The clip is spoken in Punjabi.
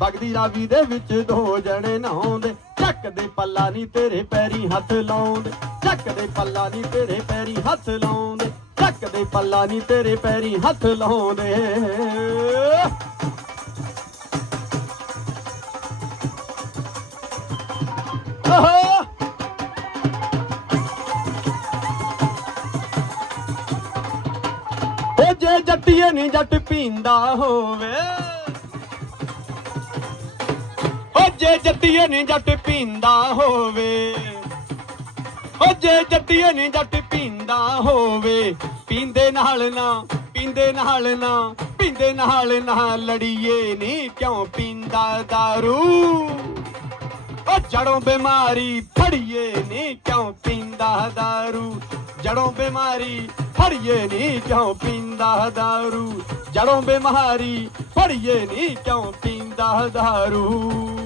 ਬਗਦੀ ਰਾਵੀ ਦੇ ਵਿੱਚ ਦੋ ਜਣੇ ਨਹਾਉਂਦੇ। ਚੱਕ ਦੇ ਪੱਲਾ ਨਹੀਂ ਤੇਰੇ ਪੈਰੀ ਹੱਥ ਲਾਉਂਦੇ। ਚੱਕ ਦੇ ਪੱਲਾ ਨਹੀਂ ਤੇਰੇ ਪੈਰੀ ਹੱਥ ਲਾਉਂਦੇ। ਚੱਕ ਦੇ ਪੱਲਾ ਨਹੀਂ ਤੇਰੇ ਪੈਰੀ ਹੱਥ ਲਾਉਂਦੇ। ਆਹਾ! ਜੇ ਜੱਟੀਏ ਨਹੀਂ ਜੱਟ ਪੀਂਦਾ ਹੋਵੇ। ਜੇ ਜੱਟੀਏ ਨਹੀਂ ਜੱਟ ਪੀਂਦਾ ਹੋਵੇ ਉਹ ਜੇ ਜੱਟੀਏ ਨਹੀਂ ਜੱਟ ਪੀਂਦਾ ਹੋਵੇ ਪੀਂਦੇ ਨਾਲ ਨਾ ਪੀਂਦੇ ਨਾਲ ਨਾ ਪੀਂਦੇ ਨਾਲ ਨਾ ਲੜੀਏ ਨਹੀਂ ਕਿਉਂ ਪੀਂਦਾ दारू ਉਹ ਜੜੋਂ ਬਿਮਾਰੀ ਫੜੀਏ ਨਹੀਂ ਕਿਉਂ ਪੀਂਦਾ दारू ਜੜੋਂ ਬਿਮਾਰੀ ਫੜੀਏ ਨਹੀਂ ਕਿਉਂ ਪੀਂਦਾ दारू ਜੜੋਂ ਬਿਮਾਰੀ ਫੜੀਏ ਨਹੀਂ ਕਿਉਂ ਪੀਂਦਾ दारू